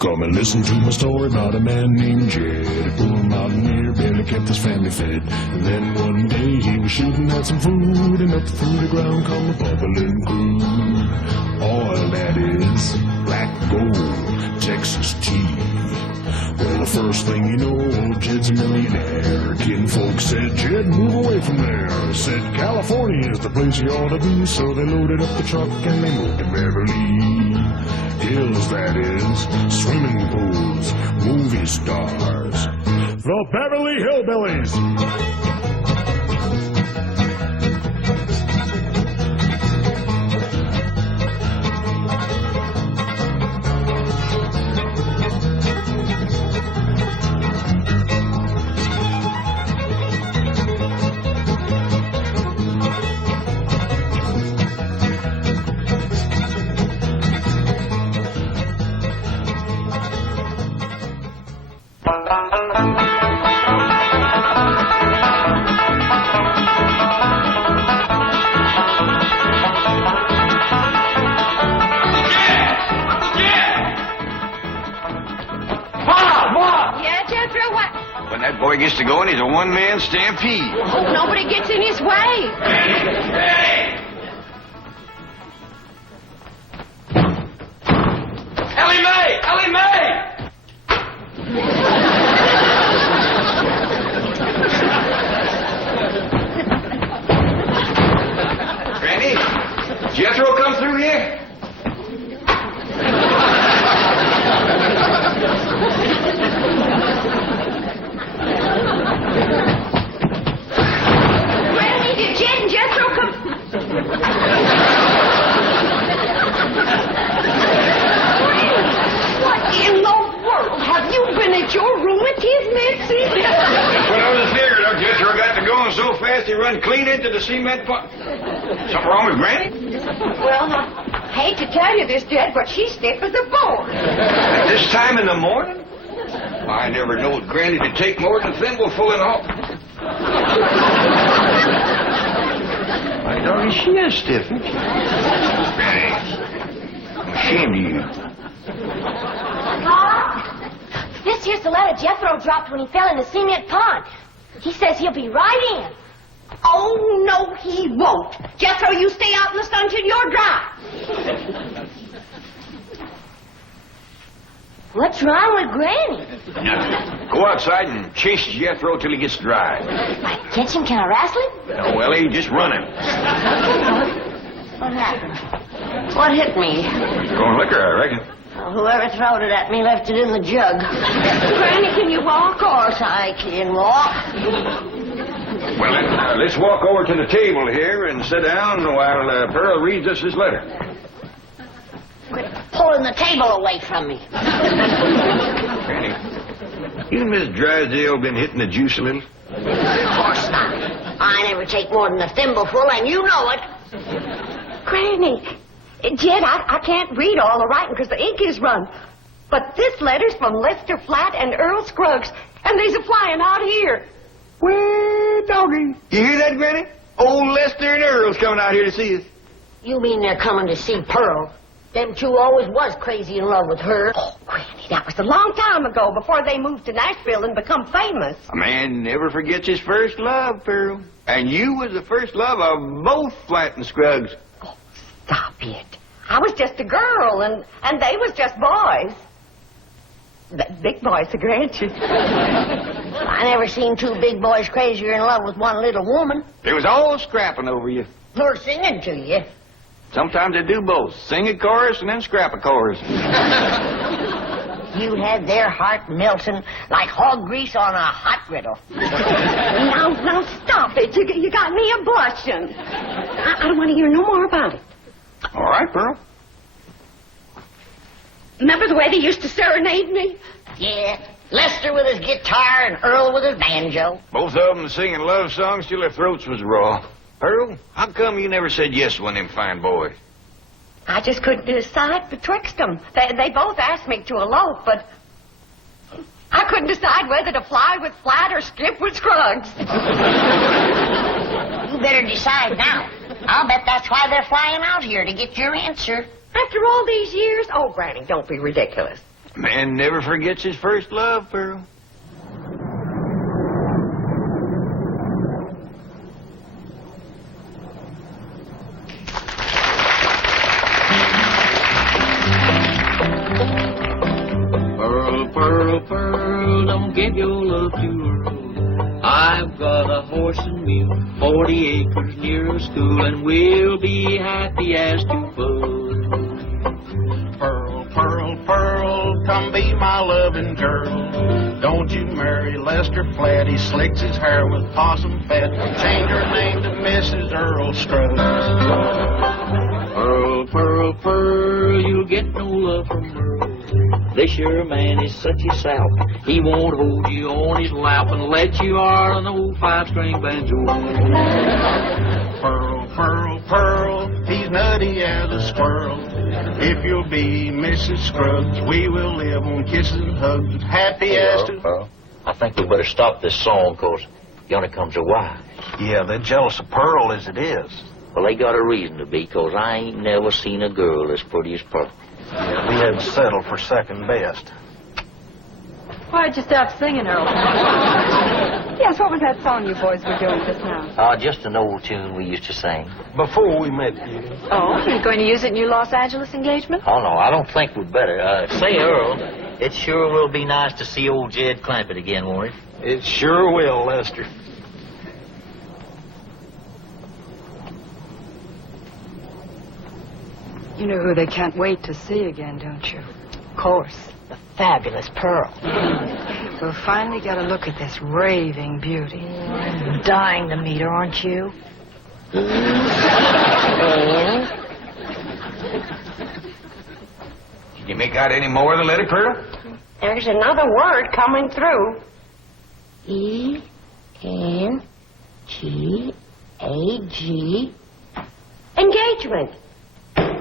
Come and listen to my story about a man named Jed. A poor mountaineer barely kept his family fed. And then one day he was shooting at some food, and up through the ground come a bubbling crude. Oil, that is, black gold, Texas tea. Well, the first thing you know, old Jed's a millionaire. Kinfolk said, Jed, move away from there. Said, California is the place you ought to be. So they loaded up the truck and they moved to Beverly Hills, that is, swimming pools, movie stars, the Beverly Hillbillies. Boy gets to go and he's a one-man stampede. Hope nobody gets in his way. Hey! Ellie Mae! Ellie Mae! Granny, Jethro come through here? Granny, did Jed and Jethro come? What in the world? Have you been at your rheumatism, Mitzi? That's what I was figuring. Jethro got to going so fast he run clean into the cement pot. Something wrong with Granny? Well, I hate to tell you this, Jed, but she's stiff as a board. At this time in the morning? I never knowed Granny to take more than a thimbleful and all. My doggy, she is stiff. Granny, I'm ashamed of you. This here's the letter Jethro dropped when he fell in the cement pond. He says he'll be right in. Oh, no, he won't. Jethro, you stay out in the sun till you're dry. What's wrong with Granny? Now, go outside and chase Jethro till he gets dry. I catch him, can I wrestle him? No, Ellie, just run him. What happened? What hit me? Going liquor, I reckon. Well, whoever throwed it at me left it in the jug. Granny, can you walk? Of course I can walk. Well, then, let's walk over to the table here and sit down while Pearl reads us his letter. Quit pulling the table away from me. Granny, you and Miss Drysdale been hitting the juice a little? Of course not. I never take more than a thimbleful, and you know it. Granny, Jed, I can't read all the writing because the ink is run. But this letter's from Lester Flatt and Earl Scruggs, and they's a-flying out here. Well, doggy. You hear that, Granny? Old Lester and Earl's coming out here to see us. You mean they're coming to see Pearl? Them two always was crazy in love with her. Oh, Granny, that was a long time ago, before they moved to Nashville and become famous. A man never forgets his first love, Pearl. And you was the first love of both Flatt and Scruggs. Oh, stop it. I was just a girl, and they was just boys. That big boy's a grandchild. I never seen two big boys crazier in love with one little woman. They was all scrapping over you. Or singing to you. Sometimes they do both. Sing a chorus and then scrap a chorus. You had their heart melting like hog grease on a hot griddle. Now, stop it. You got me a blushing. I don't want to hear no more about it. All right, Pearl. Remember the way they used to serenade me? Yeah, Lester with his guitar and Earl with his banjo. Both of them singing love songs till their throats was raw. Pearl, how come you never said yes to one of them fine boys? I just couldn't decide betwixt them. They both asked me to elope, but I couldn't decide whether to fly with Flatt or skip with Scruggs. You better decide now. I'll bet that's why they're flying out here, to get your answer. After all these years? Oh, Granny, don't be ridiculous. Man never forgets his first love, Pearl. Pearl, Pearl, Pearl, don't give your love to Earl. I've got a horse and mule, 40 acres near a school, and we'll be happy as two buds. Pearl, Pearl, Pearl, come be my loving girl. Don't you marry Lester Flatt, he slicks his hair with possum fat. Change her name to Mrs. Earl Scruggs. Pearl, Pearl, Pearl, you'll get no love from Earl. This your man is such a sap. He won't hold you on his lap and let you on an old 5-string banjo. Pearl, Pearl, Pearl, he's nutty as a squirrel. If you'll be Mrs. Scruggs, we will live on kisses and hugs, happy as to... I think we better stop this song, 'cause yonder comes a wife. Yeah, they're jealous of Pearl as it is. Well, they got a reason to be, 'cause I ain't never seen a girl as pretty as Pearl. Yeah, we had to settle for second best. Why'd you stop singing, Earl? Yes, what was that song you boys were doing just now? Just an old tune we used to sing. Before we met you. Oh, you're going to use it in your Los Angeles engagement? Oh, no, I don't think we'd better. Say, Earl, it sure will be nice to see old Jed Clampett again, won't it? It sure will, Lester. You know who they can't wait to see again, don't you? Of course. The fabulous Pearl. We'll finally get a look at this raving beauty. I'm dying to meet her, aren't you? Can you make out any more of the letter, Pearl? There's another word coming through. E-N-G-A-G. Engagement.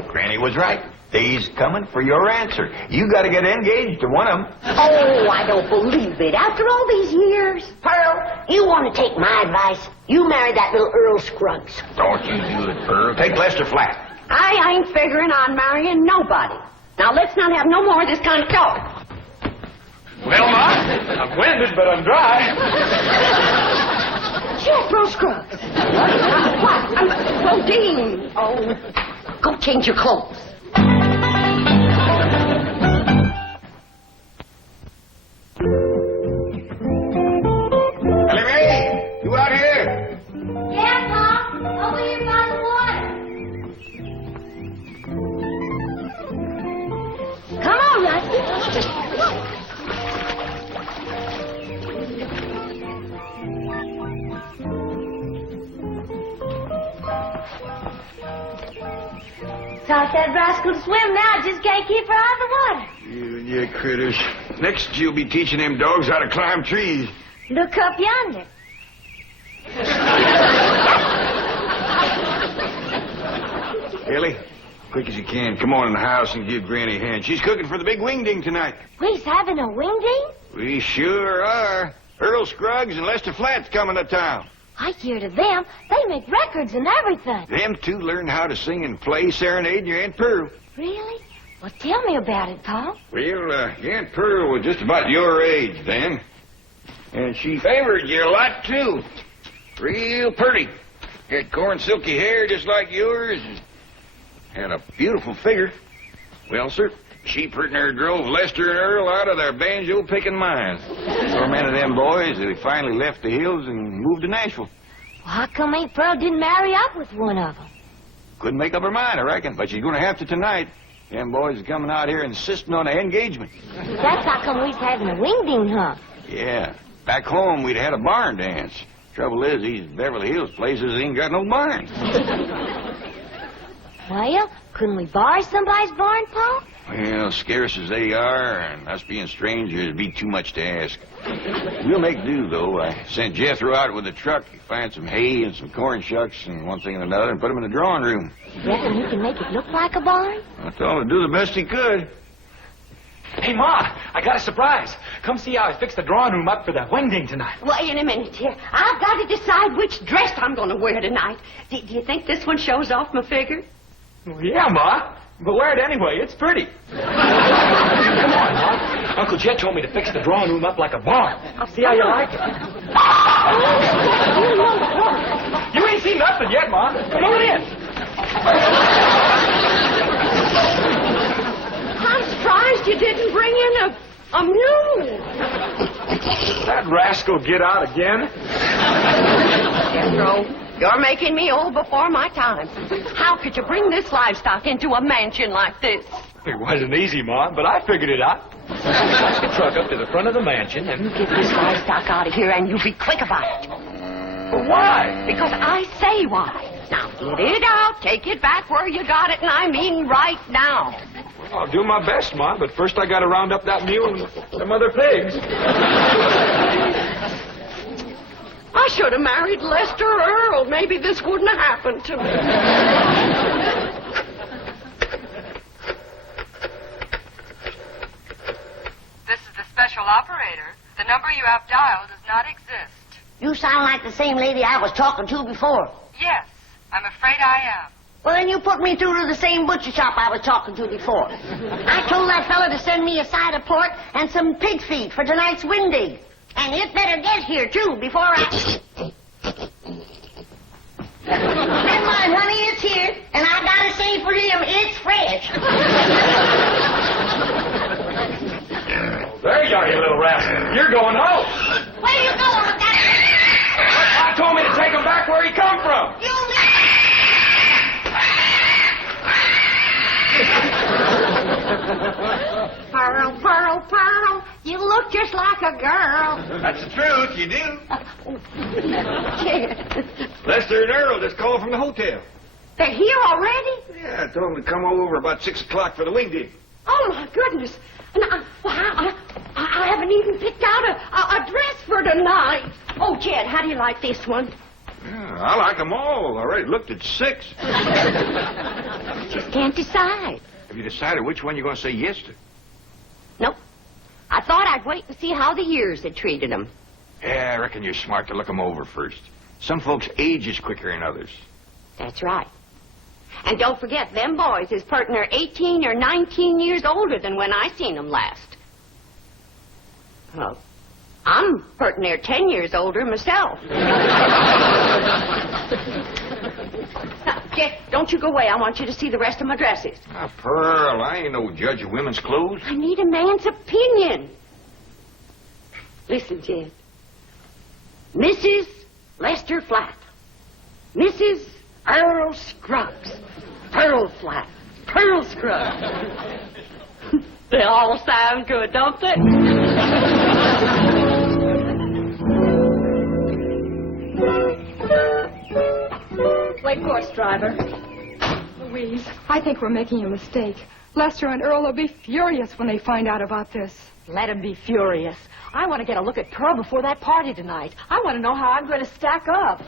Granny was right. He's coming for your answer. You got to get engaged to one of them. Oh, I don't believe it. After all these years. Pearl, you want to take my advice? You marry that little Earl Scruggs. Don't you do it, Pearl. Take Lester Flatt. I ain't figuring on marrying nobody. Now, let's not have no more of this kind of talk. Well, Ma, I'm winded, but I'm dry. Jethro Scruggs. What? Well, Dean. Oh, go change your clothes. You out here? Yeah, Mom. Over here by the water. Come on, Rusty. Taught that rascal to swim now. I just can't keep her out of the water. You and your critters. Next, you'll be teaching them dogs how to climb trees. Look up yonder. Ellie, quick as you can, come on in the house and give Granny a hand. She's cooking for the big WingDing tonight. We's having a WingDing? We sure are. Earl Scruggs and Lester Flatt's coming to town. I hear to them. They make records and everything. Them two learned how to sing and play serenading your Aunt Pearl. Really? Well, tell me about it, Pa. Well, your Aunt Pearl was just about your age then. And she favored you a lot, too. Real pretty. Had corn silky hair just like yours. And had a beautiful figure. Well, sir, she pretty near drove Lester and Earl out of their banjo-picking minds. So many of them boys, they finally left the hills and moved to Nashville. Well, how come Aunt Pearl didn't marry up with one of them? Couldn't make up her mind, I reckon. But she's going to have to tonight. Them boys are coming out here insisting on an engagement. That's how come we's having a WingDing, huh? Yeah. Back home, we'd had a barn dance. Trouble is, these Beverly Hills places ain't got no barns. Well, couldn't we borrow somebody's barn, Pa? Well, scarce as they are, and us being strangers, it'd be too much to ask. We'll make do, though. I sent Jethro out with a truck to find some hay and some corn shucks and one thing and another and put them in the drawing room. You reckon he can make it look like a barn? I told him to do the best he could. Hey, Ma, I got a surprise. Come see how I fixed the drawing room up for the WingDing tonight. Wait a minute here. I've got to decide which dress I'm going to wear tonight. Do you think this one shows off my figure? Well, yeah, Ma, but wear it anyway. It's pretty. Come on, Ma. Uncle Jet told me to fix the drawing room up like a barn. I'll see how you like it. You ain't seen nothing yet, Ma. Come on in. I'm surprised you didn't bring in a mule. That rascal get out again? Jethro, you're making me old before my time. How could you bring this livestock into a mansion like this? It wasn't easy, Ma, but I figured it out. Took the truck up to the front of the mansion and... You get this livestock out of here and you be quick about it. But why? Because I say why. Now, get it out, take it back where you got it, and I mean right now. I'll do my best, Ma, but first I gotta round up that mule and them other pigs. I should have married Lester Earl. Maybe this wouldn't have happened to me. This is the special operator. The number you have dialed does not exist. You sound like the same lady I was talking to before. Yes, I'm afraid I am. Well, then you put me through to the same butcher shop I was talking to before. I told that fella to send me a side of pork and some pig feet for tonight's WingDing. And it better get here, too, before I... Never mind, honey, it's here. And I gotta say for him, it's fresh. There you are, you little rascal. You're going home. Where you going with that? I told me to take him back where he come from. You... Pearl, Pearl, Pearl, you look just like a girl. That's the truth, you do. Kid. Lester and Earl just called from the hotel. They're here already? Yeah, I told them to come over about 6 o'clock for the WingDing. Oh, my goodness. And I haven't even picked out a dress for tonight. Oh, Jed, how do you like this one? Yeah, I like them all. I already looked at 6. Just can't decide. Have you decided which one you're going to say yes to? Nope. I thought I'd wait and see how the years had treated them. Yeah, I reckon you're smart to look them over first. Some folks age is quicker than others. That's right. And don't forget, them boys is pertin' they're 18 or 19 years older than when I seen them last. Well, I'm pertin' they're 10 years older myself. Now, Jeff, don't you go away. I want you to see the rest of my dresses. Ah, Pearl, I ain't no judge of women's clothes. I need a man's opinion. Listen, Jed. Mrs. Lester Flatt. Mrs. Earl Scruggs. Pearl Flatt. Pearl Scruggs. They all sound good, don't they? Wait course, driver. Louise, I think we're making a mistake. Lester and Earl will be furious when they find out about this. Let him be furious. I want to get a look at Pearl before that party tonight. I want to know how I'm going to stack up.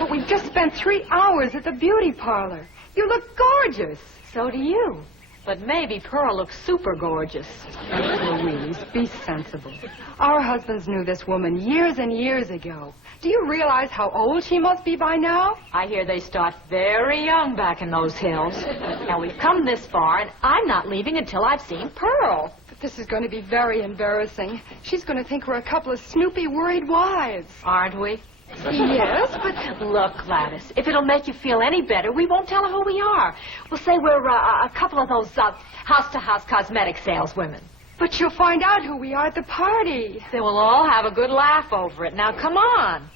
But we just spent 3 hours at the beauty parlor. You look gorgeous. So do you. But maybe Pearl looks super gorgeous. Louise, be sensible. Our husbands knew this woman years and years ago. Do you realize how old she must be by now? I hear they start very young back in those hills. Now, we've come this far, and I'm not leaving until I've seen Pearl. But this is going to be very embarrassing. She's going to think we're a couple of snoopy, worried wives. Aren't we? Yes, but... Look, Gladys, if it'll make you feel any better, we won't tell her who we are. We'll say we're a couple of those house-to-house cosmetic saleswomen. But she'll find out who we are at the party. They will all have a good laugh over it. Now, come on.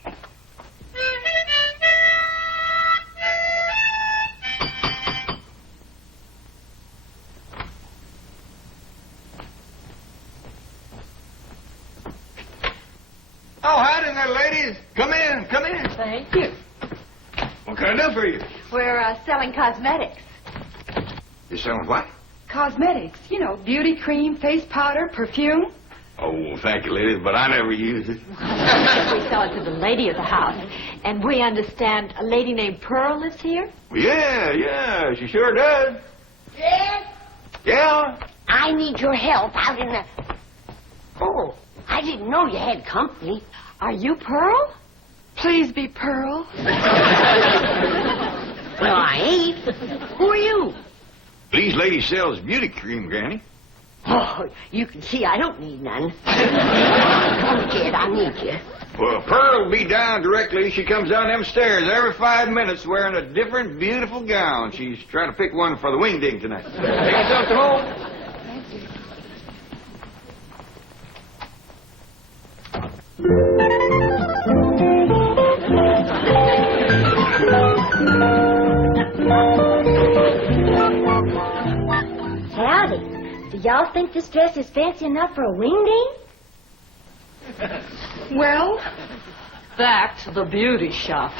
Oh, howdy there, ladies. Come in, come in. Thank you. What can I do for you? We're selling cosmetics. You selling what? Cosmetics, you know, beauty cream, face powder, perfume. Oh, thank you, ladies, but I never use it. We sell it to the lady of the house. And we understand a lady named Pearl lives here? Yeah, she sure does. Dad, Yeah? I need your help out in the... Oh, I didn't know you had company. Are you Pearl? Please be Pearl. Well, I ain't. Who are you? These ladies sells beauty cream, Granny. Oh, you can see I don't need none. Come on, kid, I need you. Well, Pearl will be down directly. She comes down them stairs every 5 minutes wearing a different beautiful gown. She's trying to pick one for the WingDing tonight. Take yourself to home. Howdy. Do y'all think this dress is fancy enough for a WingDing? Well, back to the beauty shop.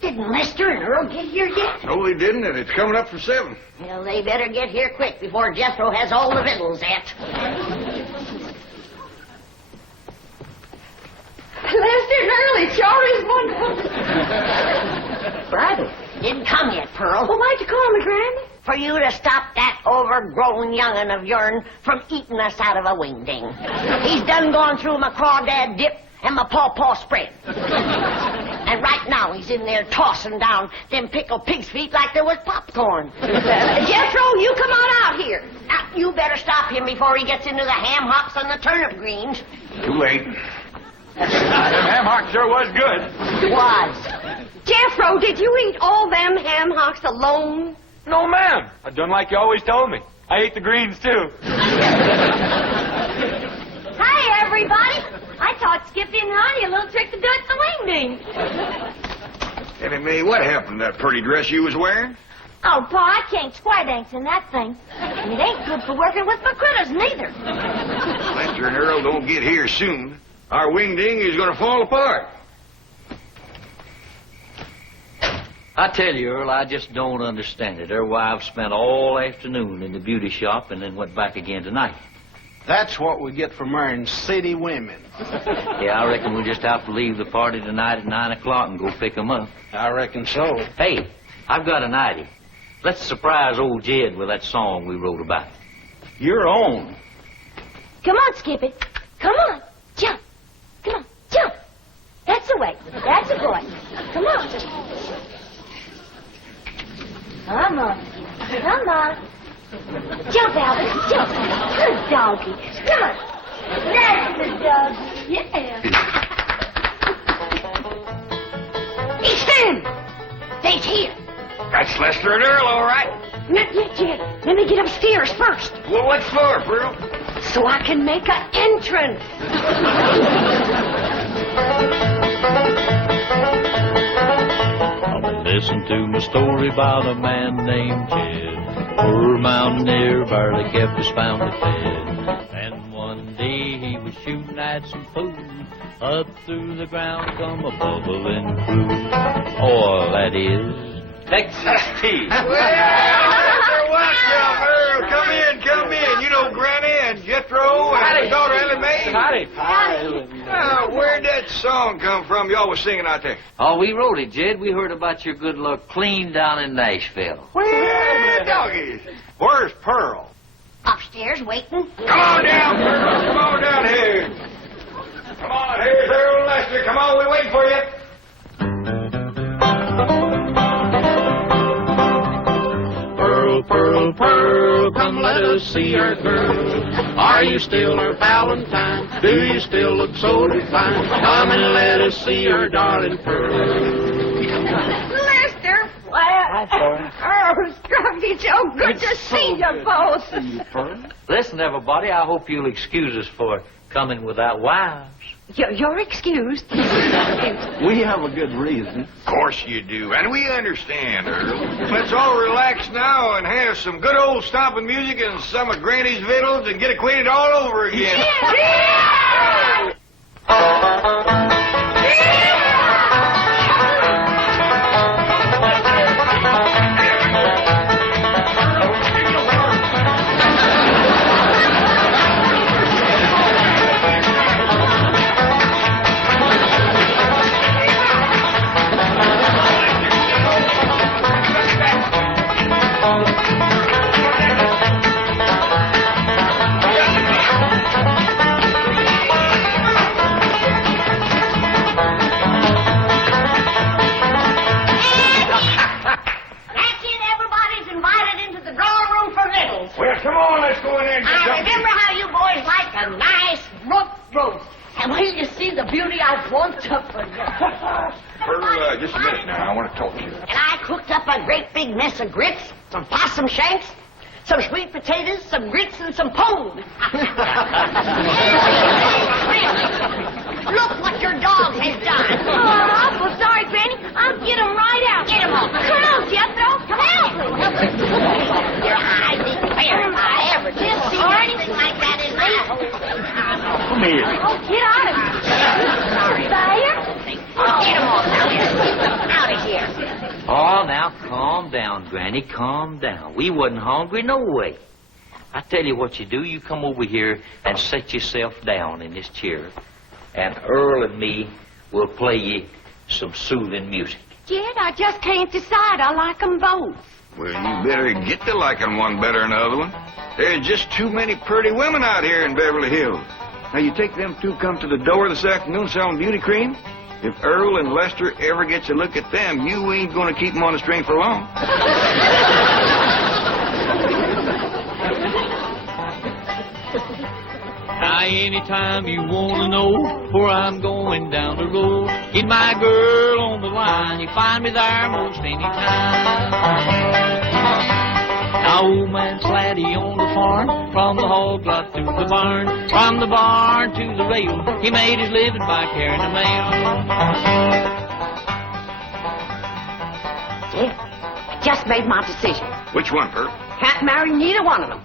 Didn't Lester and Earl get here yet? No, they didn't, and it's coming up for 7. Well, they better get here quick before Jethro has all the victuals at. Lester and Earl, it sure is wonderful. Brother, didn't come yet, Pearl. Well, why'd you call me, Granny? For you to stop that overgrown young'un of yourn from eating us out of a WingDing. He's done gone through my crawdad dip and my pawpaw spread. And right now he's in there tossing down them pickled pig's feet like there was popcorn. Jethro, you come on out here. Now, you better stop him before he gets into the ham hocks and the turnip greens. Too late. Them ham hocks sure was good. Was. Jethro, did you eat all them ham hocks alone? No, ma'am. I done like you always told me. I ate the greens, too. Hi, everybody. I taught Skippy and Ronnie a little trick to do at the WingDing. Annie Mae, what happened to that pretty dress you was wearing? Oh, Pa, I can't square dance in that thing. And it ain't good for working with my critters, neither. Lester and Earl don't get here soon. Our WingDing is going to fall apart. I tell you, Earl, I just don't understand it. Their wives spent all afternoon in the beauty shop and then went back again tonight. That's what we get for marrying city women. Yeah, I reckon we'll just have to leave the party tonight at 9 o'clock and go pick 'em up. I reckon so. Hey, I've got an idea. Let's surprise old Jed with that song we wrote about. Your own. Come on, Skippy. Come on. Jump. Come on, jump. That's the way. That's a boy. Come on. Come on. Come on. Jump, Albert. Jump. Good doggy. Come on. That's the doggy. Yeah. He's in. They's here. That's Lester and Earl, all right. Not yet, Jed. Let me get upstairs first, Well, what for, Pearl? so I can make an entrance. Listen to my story about a man named Jed. Poor mountaineer barely kept his family fed. And one day he was shooting at some food. Up through the ground come a bubbling crude. Oil, that is. Texas tea. Well, Mr. Welcome, Earl. Come in. You know Granny and Jethro and his daughter Ellie Mae. Howdy. Where'd that song come from you all was singing out there? Oh, we wrote it, Jed. We heard about your good luck clean down in Nashville. Well, doggies. Where's Pearl? Upstairs waiting. Come on down, Pearl. Come on down here. Come on, here's Earl and Lester. Come on, we wait for you. Pearl, Pearl, Pearl, come let us see our girl. Are you still her Valentine? Do you still look so divine? Come and let us see our darling Pearl. Lester Flatt. Earl Scruggs, it's so good to see you both. Listen, everybody, I hope you'll excuse us for coming without wives. You're excused. We have a good reason. Of course you do, and we understand, Earl. Let's all relax now and have some good old stomping music and some of Granny's victuals and get acquainted all over again. And I cooked up a great big mess of grits, some possum shanks, some sweet potatoes, some grits, and some pone. Look what your dog has done. Oh, I'm awful sorry, Granny. I'll get him right out. Get him off. Come on, Jethro. Come on. Your eyes didn't fair if I ever did see anything like that in my whole Come here. Oh, get out of here. Fire? Oh, get him off now. Out of here. Oh, now calm down, Granny, calm down. We wasn't hungry no way. I tell you what you do. You come over here and set yourself down in this chair, and Earl and me will play you some soothing music. Jed, I just can't decide. I like 'em both. Well, you better get to liking one better than the other one. There's just too many pretty women out here in Beverly Hills. Now, you take them two come to the door this afternoon selling beauty cream. If Earl and Lester ever gets a look at them, you ain't going to keep them on the string for long. Now, anytime you want to know where I'm going down the road, get my girl on the line. You find me there most any time. Now, old man Slatty on the farm, from the hog lot to the barn, from the barn to the rail, he made his living by carrying the mail. Jed, I just made my decision. Which one, Pearl? Can't marry neither one of them.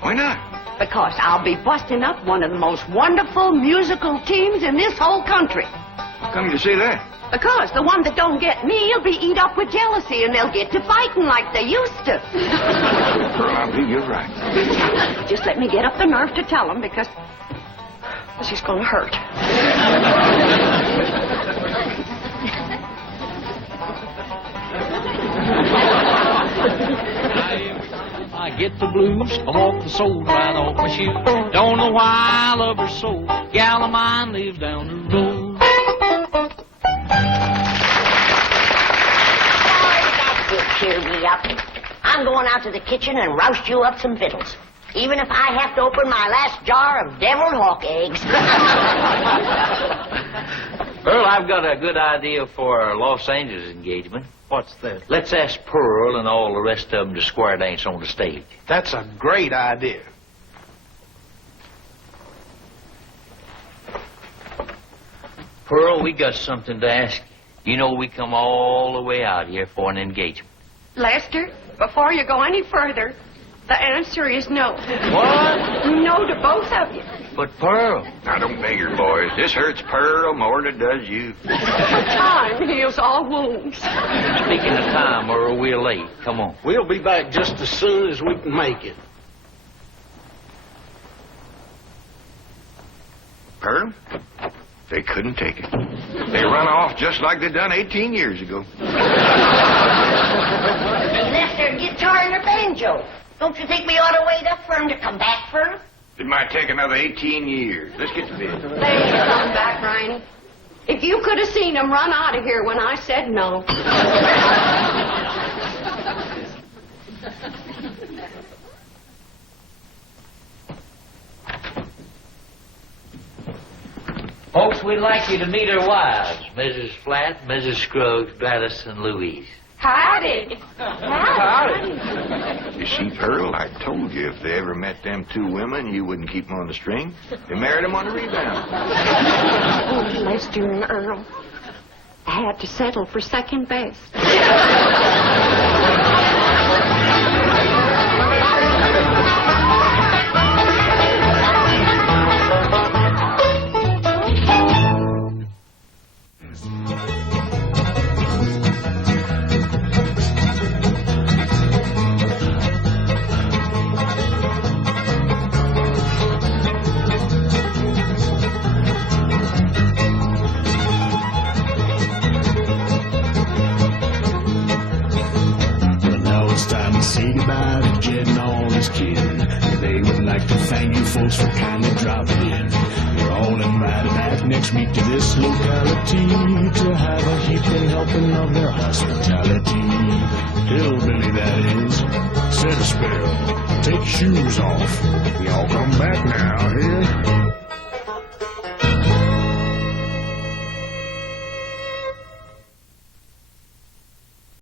Why not? Because I'll be busting up one of the most wonderful musical teams in this whole country. How come you say that? Because the one that don't get me will be eat up with jealousy, and they'll get to fighting like they used to. Pearl, I believe you're right. Just let me get up the nerve to tell them, because this is going to hurt. I get the blues, I walk the soul right off my shoe. Don't know why I love her so. Gal of mine lives down the road. That's good. Cheer me up. I'm going out to the kitchen and roust you up some victuals. Even if I have to open my last jar of deviled hawk eggs. Earl, I've got a good idea for our Los Angeles engagement. What's that? Let's ask Pearl and all the rest of them to square dance on the stage. That's a great idea. Pearl, we got something to ask you. You know we come all the way out here for an engagement. Lester, before you go any further, the answer is no. What? No to both of you. But Pearl. Now, don't bigger, boys. This hurts Pearl more than it does you. Time heals all wounds. Speaking of time, Earl, we're late. Come on. We'll be back just as soon as we can make it. Pearl? They couldn't take it. They run off just like they done 18 years ago. Hey, Lester, guitar and a banjo. Don't you think we ought to wait up for him to come back for him? It might take another 18 years. Let's get to bed. They ain't coming back, Riney. If you could have seen them run out of here when I said no. Folks, we'd like you to meet our wives, Mrs. Flatt, Mrs. Scruggs, Gladys, and Louise. Howdy. You see, Pearl, I told you if they ever met them two women, you wouldn't keep them on the string. They married them on the rebound. Oh, Lester and Earl. I had to settle for second base. Say goodbye to Jed and all his kin. They would like to thank you folks for kindly dropping in. You're all invited back next week to this locality to have a heaping helping of their hospitality. Hillbilly, that is. Set a spell. Take shoes off. Y'all come back now. Here